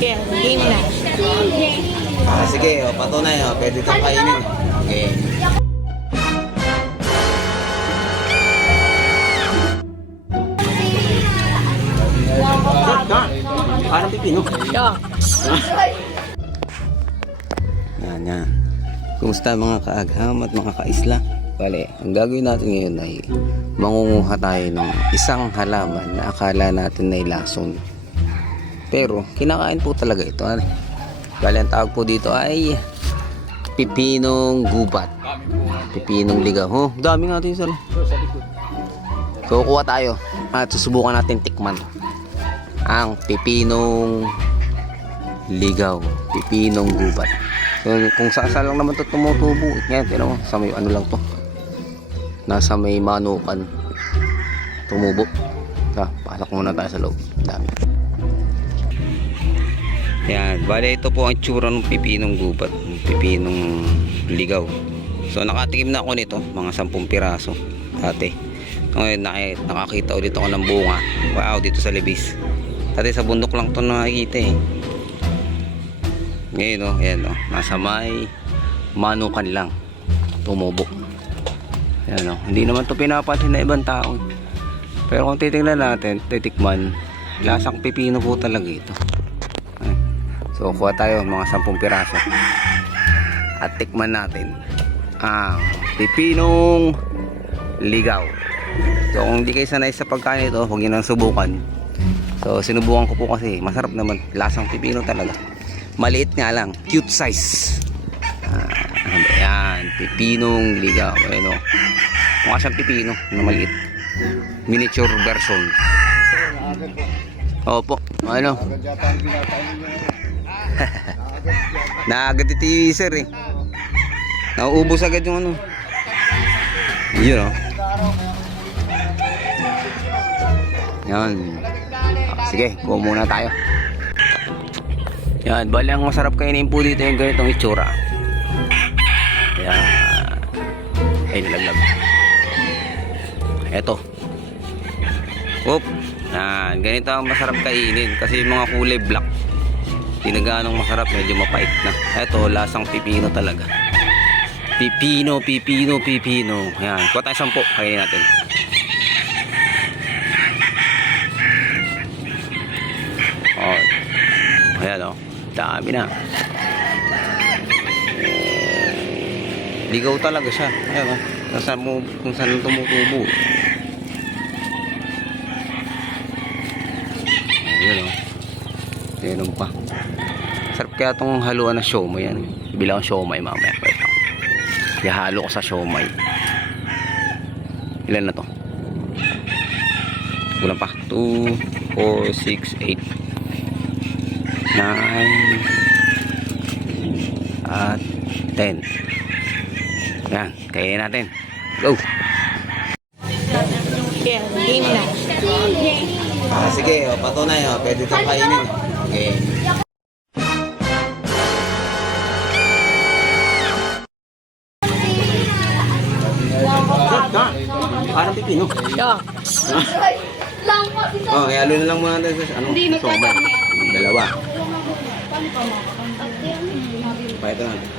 Yeah, game na. Ah, sige, oh, patunay, oh, pwede itong kainin. Okay. Parang pipino. Yeah. Yan, yan. Kumusta mga kaagham at mga kaisla? Bale, ang gagawin natin ngayon ay mangunguha tayo ng isang halaman na akala natin ay lason. Pero, kinakain po talaga ito. Ano? Bale, ang tawag po dito ay pipinong gubat. Pipinong ligaw. Oh, dami nga ito So, kuha tayo at susubukan natin tikman ang pipinong ligaw, pipinong gubat. So, kung saan lang naman ito tumutubo. Yan, tino mo, sa may ano lang to. Nasa may manukan. Tumubo. Ah, pasok muna tayo sa loob. Dami. Yan, bale ito po ang tsura ng pipinong gubat, ng pipinong ligaw. So nakatikim na ako nito, mga 10 piraso. Dati. Ngayon nakakita ulit ako ng bunga. Wow, dito sa Libis. Dati sa bundok lang to nakikita eh. Ngayon oh, ayan oh, nasa may manukan lang. Tumubo. Ayan oh, hindi naman to pinapansin na ibang tao. Pero kung titingnan natin, titikman, lasang pipino po talaga ito. Ayan. So, kuha tayo mga 10 piraso. At tikman natin ang pipinong ligaw. So, kung hindi kayo sanay sa pagkain ito, huwag nyo nang subukan. So, sinubukan ko po kasi masarap naman. Lasang pipino talaga. Maliit nga lang. Cute size. Ah, ano ba yan? Pipinong ligaw. Ayan o. Mukha siyang pipino na maliit. Miniature version. Opo. Ano? Naagad ito yung sir eh. Nauubos agad yung ano. Yun oh. Yan. Sige, kuha muna tayo. Yan, bali ang masarap kainin po dito yung ganitong itsura. Yan. Ay, nalaglag. Eto. Oop. Yan, ganito ang masarap kainin kasi mga kulay black. Hindi na ganong masarap, medyo mapait na. Eto, lasang pipino talaga. Pipino, pipino, pipino. Yan, kuha tayo sampo, kainin natin. Oh. Ayan oh. Dami na. Ligaw talaga siya. Ayan oh. Kung saan, mo, kung saan tumutubo. Ayan oh. Ayan pa. Sarap kaya itong haluan ng siomay yan. Bilang siomay mamaya. Wait lang. Ihalo ko sa siomay. Ilan na to? Kulang pa. 2, 4, 6, 8. 9 at 10 yan, kainin natin go Yeah, game na. ah, sige, oh, patunay oh, pwede itong kainin okay Parang pipino. Yeah. Oh, ihalo na lang muna natin sa ano, somay. Dalawa. Pakita natin.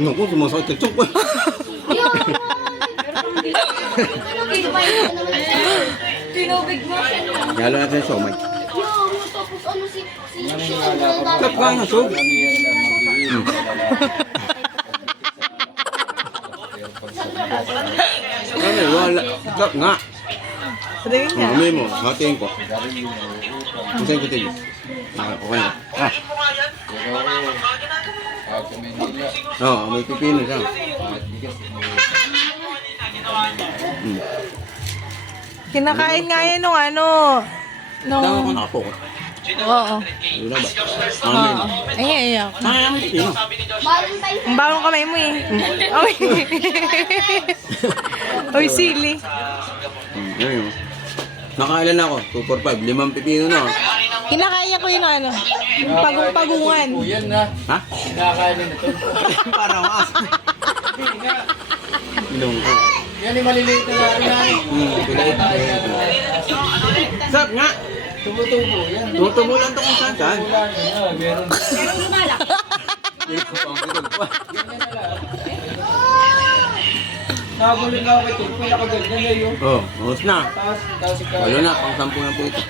Naku, sumasakit ka chok. Tinubig mo. Ihalo natin yung somay. Tapos ano si si si ano Tap ka nga, sob. Ano, wala. Tap nga. Sabi nga. Amoy mo, hatiin ko. Isang ko tayo. Ah, okay na. Ah. Oo, oh, may pipino siya. Hmm. Kinakain nga yan nung ano. Nung... Tama ko nakapokot. Oo. Ano na ba? Oo. yun? Ay, ay, ay. Valentine. Ang bawang kamay mo eh. Oy. Oy, sili. Hmm, yun yun. Nakailan na ako? 2, 4, 5. Limang pipino na. oh. Kinakaya ko yung ano. Yung pagong-pagungan. Yan na. Ha? Kinakain na ito. Parang mas. Ilong ko. Yan yung maliliit na yan. Hmm, kulay. Sap nga! Tumutubo yan. Tutubo lang to kung saan saan. Na. Meron. Nakabulit na ako kay Tulpo. Nakaganyan na yun. Oh, ubos na. Tapos, tapos ikaw. Wala na, pang sampu na po ito.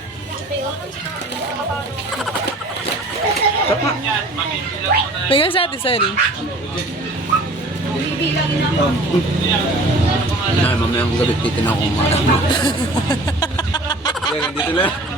Bigyan sa atin, sorry. Ay, mamayang gabi titin ako mga. Yan, dito na.